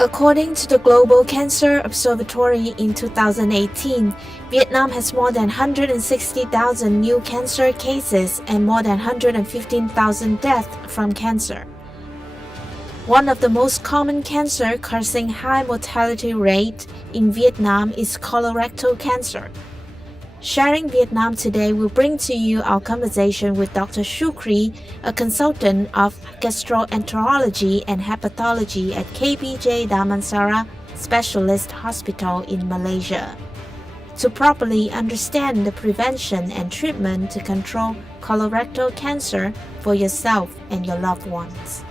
According to the Global Cancer Observatory in 2018, Vietnam has more than 160,000 new cancer cases and more than 115,000 deaths from cancer. One of the most common cancer causing high mortality rate in Vietnam is colorectal cancer. Sharing Vietnam today will bring to you our conversation with Dr. Shukri, a consultant of gastroenterology and hepatology at KBJ Damansara Specialist Hospital in Malaysia. To properly understand the prevention and treatment to control colorectal cancer for yourself and your loved ones.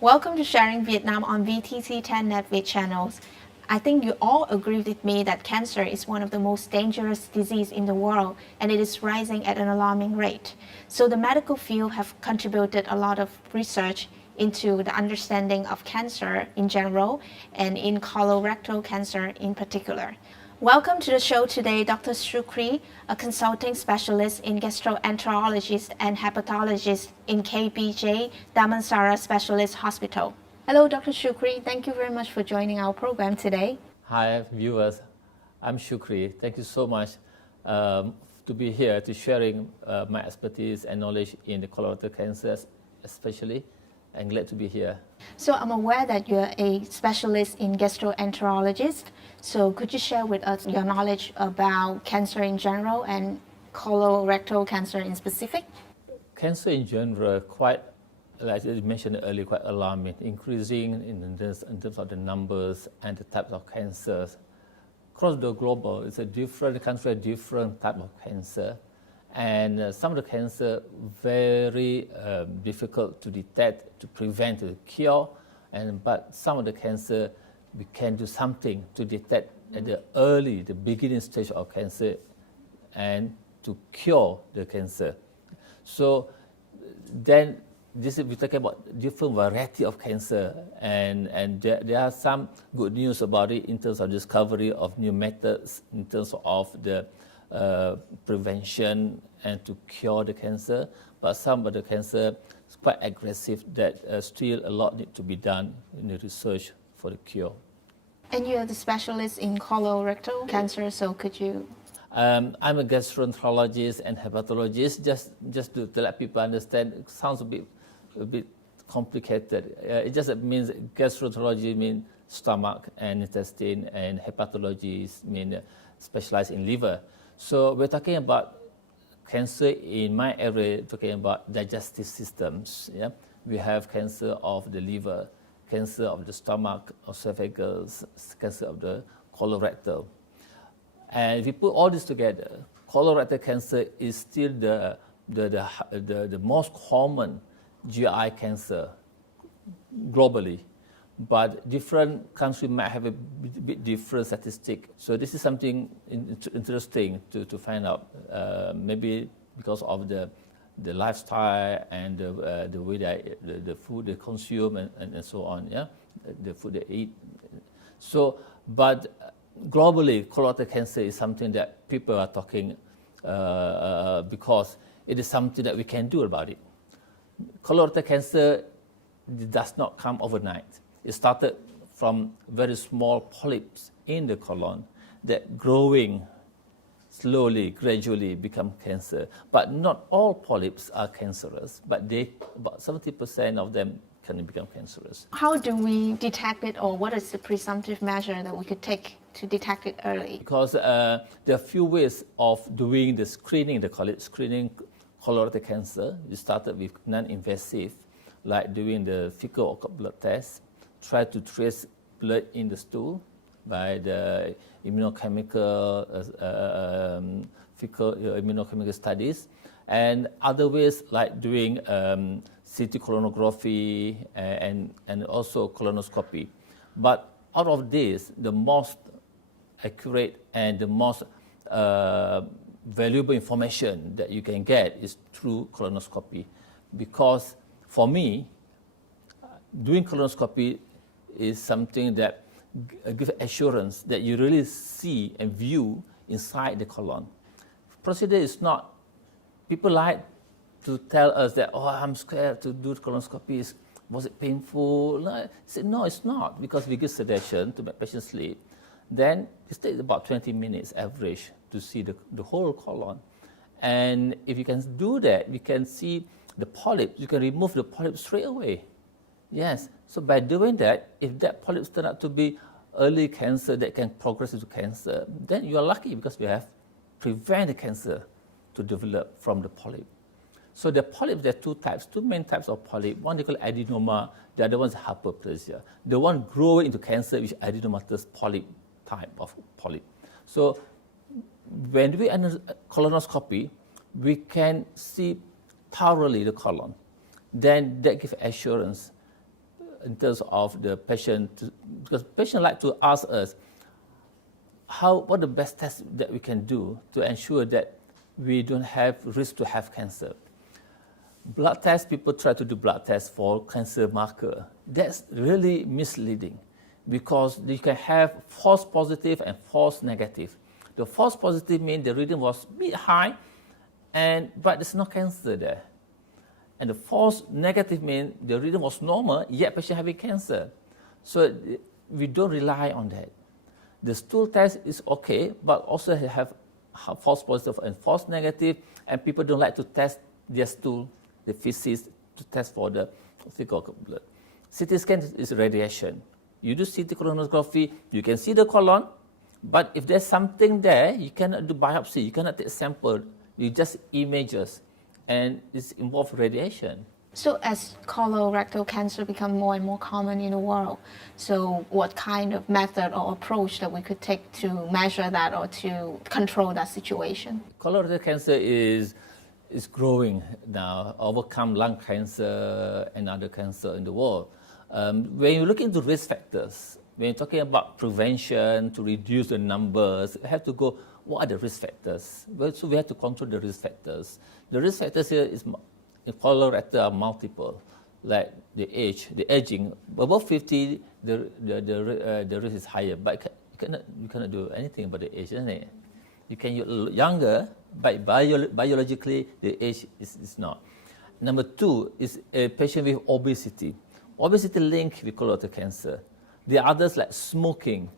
Welcome to Sharing Vietnam on VTC10 Network channels. I think you all agree with me that cancer is one of the most dangerous diseases in the world and it is rising at an alarming rate. So the medical field have contributed a lot of research into the understanding of cancer in general and in colorectal cancer in particular. Welcome to the show today, Dr. Shukri, a consulting specialist in gastroenterologist and hepatologist in KBJ Damansara Specialist Hospital. Hello, Dr. Shukri. Thank you very much for joining our program today. Hi, viewers. I'm Shukri. Thank you so much to be here to sharing my expertise and knowledge in the colorectal cancers, especially. I'm glad to be here. So I'm aware that you're a specialist in gastroenterologist. So could you share with us your knowledge about cancer in general and colorectal cancer in specific? Cancer in general, quite, like you mentioned earlier, quite alarming, increasing in terms of the numbers and the types of cancers. Across the globe, it's a different country, different type of cancer. And some of the cancer very difficult to detect, to prevent, to cure. But some of the cancer, we can do something to detect at the beginning stage of cancer and to cure the cancer. So then we're talking about different variety of cancer, and there are some good news about it in terms of discovery of new methods, in terms of the prevention and to cure the cancer, but some of the cancer is quite aggressive that still a lot need to be done in the research for the cure. And you are the specialist in colorectal cancer, so could you? I'm a gastroenterologist and hepatologist. Just to let people understand, it sounds a bit complicated. It just means gastroenterology means stomach and intestine, and hepatology means specialized in liver. So we're talking about cancer in my area, talking about digestive systems. Yeah? We have cancer of the liver, cancer of the stomach, esophagus, cancer of the colorectal. And if we put all this together, colorectal cancer is still the most common GI cancer globally. But different countries might have a bit different statistic. So this is something interesting to find out. Maybe because of the lifestyle and the way the food they consume and so on. Yeah, the food they eat. So, but globally, colorectal cancer is something that people are talking because it is something that we can do about it. Colorectal cancer does not come overnight. It started from very small polyps in the colon that growing slowly, gradually become cancer. But not all polyps are cancerous, but about 70% of them can become cancerous. How do we detect it, or what is the presumptive measure that we could take to detect it early? Because there are a few ways of doing the screening, they call it screening colorectal cancer. We started with non-invasive, like doing the fecal occult blood test. Try to trace blood in the stool by the immunochemical immunochemical studies, and other ways like doing CT colonography and also colonoscopy. But out of this, the most accurate and the most valuable information that you can get is through colonoscopy, because for me, doing colonoscopy is something that gives assurance that you really see and view inside the colon. Procedure is not people like to tell us that, oh, I'm scared to do colonoscopy. Was it painful? No, I said, no, it's not, because we give sedation to make patients sleep. Then it takes about 20 minutes average to see the whole colon. And if you can do that, you can see the polyps. You can remove the polyps straight away. Yes. So by doing that, if that polyps turn out to be early cancer that can progress into cancer, then you are lucky, because we have prevented the cancer to develop from the polyp. So the polyps, there are two main types of polyp. One they call adenoma, the other one is hyperplasia. The one growing into cancer is adenomatous polyp type of polyp. So when we enter colonoscopy, we can see thoroughly the colon. Then that gives assurance in terms of the patient, because patients like to ask us, what the best test that we can do to ensure that we don't have risk to have cancer. Blood tests, people try to do blood tests for cancer marker. That's really misleading, because you can have false positive and false negative. The false positive means the reading was a bit high, but there's no cancer there. And the false negative means the reading was normal, yet patient having cancer. So we don't rely on that. The stool test is okay, but also have false positive and false negative, and people don't like to test their stool, the feces, to test for the fecal blood. CT scan is radiation. You do CT colonoscopy, you can see the colon, but if there's something there, you cannot do biopsy, you cannot take sample, you just images, and it's involved radiation. So as colorectal cancer become more and more common in the world, so what kind of method or approach that we could take to measure that or to control that situation? Colorectal cancer is growing now, overcome lung cancer and other cancer in the world. When you look into risk factors, when you're talking about prevention to reduce the numbers, you have to go, what are the risk factors? So we have to control the risk factors. The risk factors here is in colorectal are multiple, like the age, the aging. Above 50, the risk is higher, but you cannot do anything about the age, isn't it? You can use younger, but biologically the age is not. Number two is a patient with obesity. Obesity linked with colorectal cancer. The others like smoking,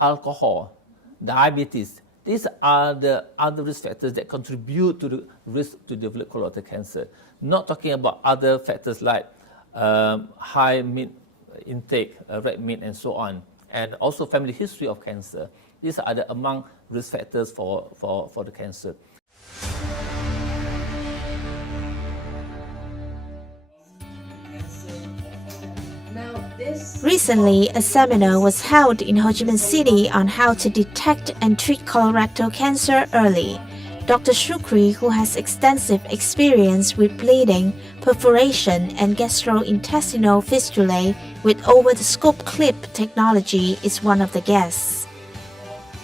alcohol, diabetes. These are the other risk factors that contribute to the risk to develop colorectal cancer. Not talking about other factors like high meat intake, red meat, and so on, and also family history of cancer. These are among risk factors for the cancer. Recently, a seminar was held in Ho Chi Minh City on how to detect and treat colorectal cancer early. Dr. Shukri, who has extensive experience with bleeding, perforation, and gastrointestinal fistulae with over-the-scope clip technology, is one of the guests.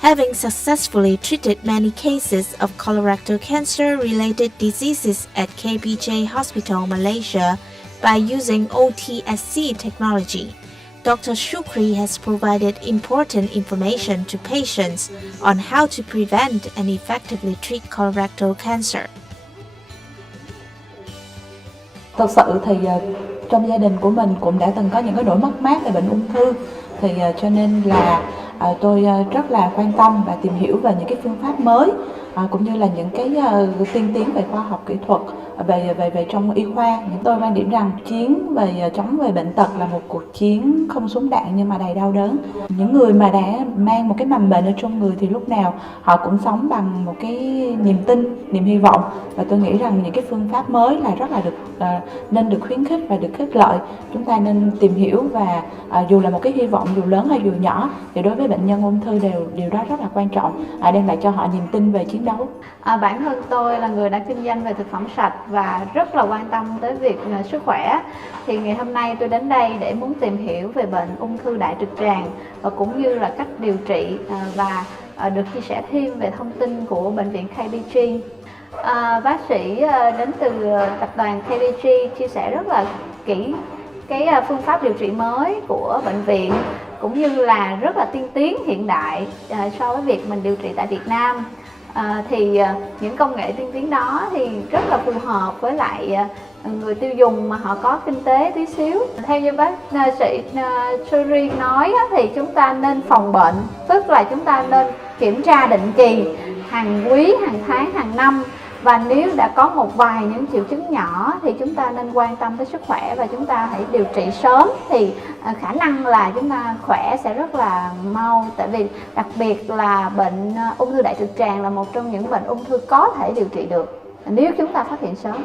Having successfully treated many cases of colorectal cancer-related diseases at KBJ Hospital, Malaysia, by using OTSC technology, Dr. Shukri has provided important information to patients on how to prevent and effectively treat colorectal cancer. Thực sự thì trong gia đình của mình cũng đã từng có những cái nỗi mất mát về bệnh ung thư, thì cho nên là tôi rất là quan tâm và tìm hiểu về những cái phương pháp mới, cũng như là những cái tiên tiến về khoa học kỹ thuật về trong y khoa. Tôi quan điểm rằng chiến chống về bệnh tật là một cuộc chiến không súng đạn nhưng mà đầy đau đớn. Những người mà đã mang một cái mầm bệnh ở trong người thì lúc nào họ cũng sống bằng một cái niềm tin, niềm hy vọng, và tôi nghĩ rằng những cái phương pháp mới là rất là nên được khuyến khích và được khích lợi. Chúng ta nên tìm hiểu, và dù là một cái hy vọng dù lớn hay dù nhỏ thì đối với bệnh nhân ung thư điều đó rất là quan trọng, đem lại cho họ niềm tin về chiến đấu. Bản thân tôi là người đã kinh doanh về thực phẩm sạch và rất là quan tâm tới việc sức khỏe. Thì ngày hôm nay tôi đến đây để muốn tìm hiểu về bệnh ung thư đại trực tràng và cũng như là cách điều trị, và được chia sẻ thêm về thông tin của bệnh viện KBG. Bác sĩ đến từ tập đoàn KBG chia sẻ rất là kỹ cái phương pháp điều trị mới của bệnh viện, cũng như là rất là tiên tiến hiện đại so với việc mình điều trị tại Việt Nam. Những công nghệ tiên tiến đó thì rất là phù hợp với lại người tiêu dùng mà họ có kinh tế tí xíu. Theo như bác sĩ Suri nói thì chúng ta nên phòng bệnh, tức là chúng ta nên kiểm tra định kỳ hàng quý, hàng tháng, hàng năm. Và nếu đã có một vài những triệu chứng nhỏ thì chúng ta nên quan tâm tới sức khỏe và chúng ta hãy điều trị sớm, thì khả năng là chúng ta khỏe sẽ rất là mau. Tại vì đặc biệt là bệnh ung thư đại trực tràng là một trong những bệnh ung thư có thể điều trị được nếu chúng ta phát hiện sớm.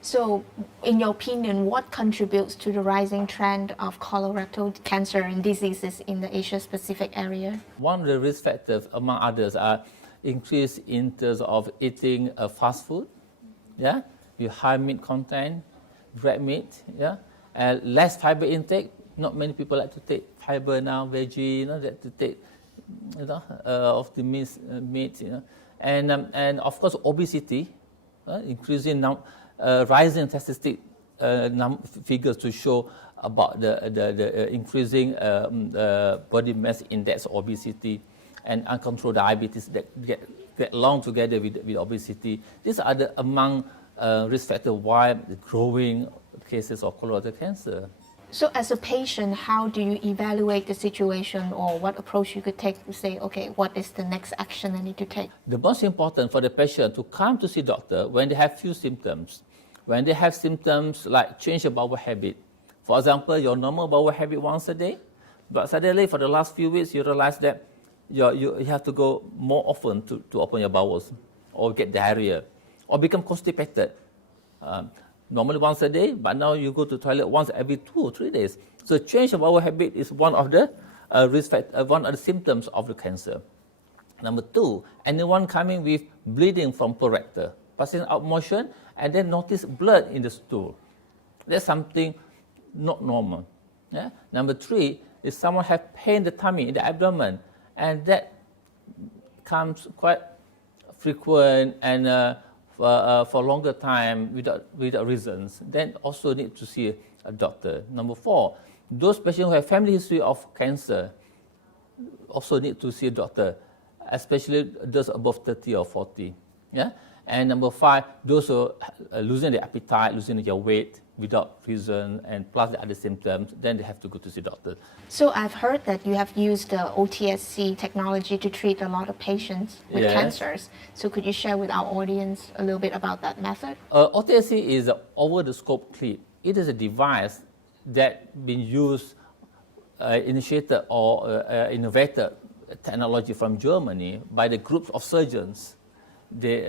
So, in your opinion, what contributes to the rising trend of colorectal cancer and diseases in the Asia-Pacific area? One of the risk factors, among others, are increased interest of eating fast food, yeah, with high meat content, red meat, yeah, and less fiber intake. Not many people like to take fiber now, veggie, like to take, of the meat, and of course obesity, increasing rising statistic figures to show about the increasing body mass index, obesity, and uncontrolled diabetes that get along together with obesity. These are among risk factors why the growing cases of colorectal cancer. So as a patient, how do you evaluate the situation, or what approach you could take to say, okay, what is the next action I need to take? The most important for the patient to come to see doctor when they have few symptoms. When they have symptoms like change of bowel habit. For example, your normal bowel habit once a day, but suddenly for the last few weeks you realize that you have to go more often to open your bowels, or get diarrhea, or become constipated. Normally once a day, but now you go to the toilet once every 2 or 3 days. So change of bowel habit is one of the one of the symptoms of the cancer. Number 2, anyone coming with bleeding from rectum, passing out motion, and then notice blood in the stool. That's something not normal. Yeah? Number 3 is someone have pain in the tummy, in the abdomen, and that comes quite frequent and for longer time without reasons. Then also need to see a doctor. Number 4, those patients who have family history of cancer also need to see a doctor, especially those above 30 or 40. Yeah? And number 5, those who are losing their appetite, losing their weight without reason, and plus the other symptoms, then they have to go to see doctor. So I've heard that you have used the OTSC technology to treat a lot of patients with Yes. cancers. So could you share with our audience a little bit about that method? OTSC is an over-the-scope clip. It is a device that been used, initiated or innovated technology from Germany by the groups of surgeons. They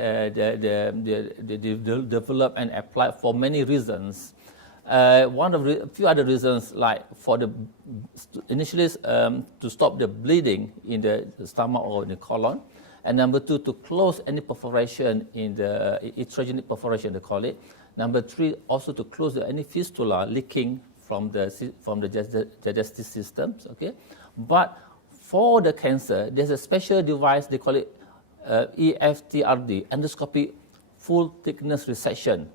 develop and apply for many reasons. One of a few other reasons, like for initially to stop the bleeding in the stomach or in the colon, and number 2, to close any perforation in the iatrogenic perforation, they call it. Number 3, also to close any fistula leaking from the digestive systems. Okay, but for the cancer, there's a special device, they call it EFTRD, endoscopic full thickness resection,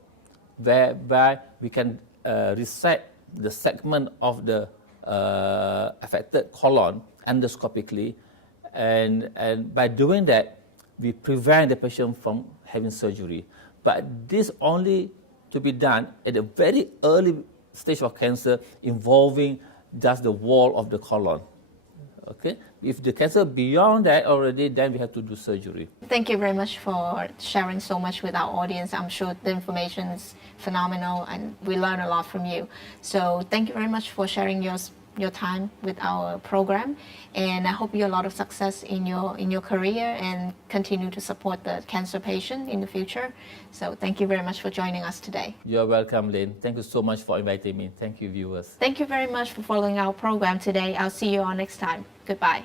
whereby we can resect the segment of the affected colon endoscopically, and by doing that, we prevent the patient from having surgery. But this only to be done at a very early stage of cancer involving just the wall of the colon. Okay, if the cancer beyond that already, then we have to do surgery. Thank you very much for sharing so much with our audience. I'm sure the information is phenomenal and we learn a lot from you. So thank you very much for sharing your time with our program, and I hope you a lot of success in your career and continue to support the cancer patient in the future. So thank you very much for joining us today. You're welcome, Lynn. Thank you so much for inviting me. Thank you, viewers. Thank you very much for following our program today. I'll see you all next time. Goodbye.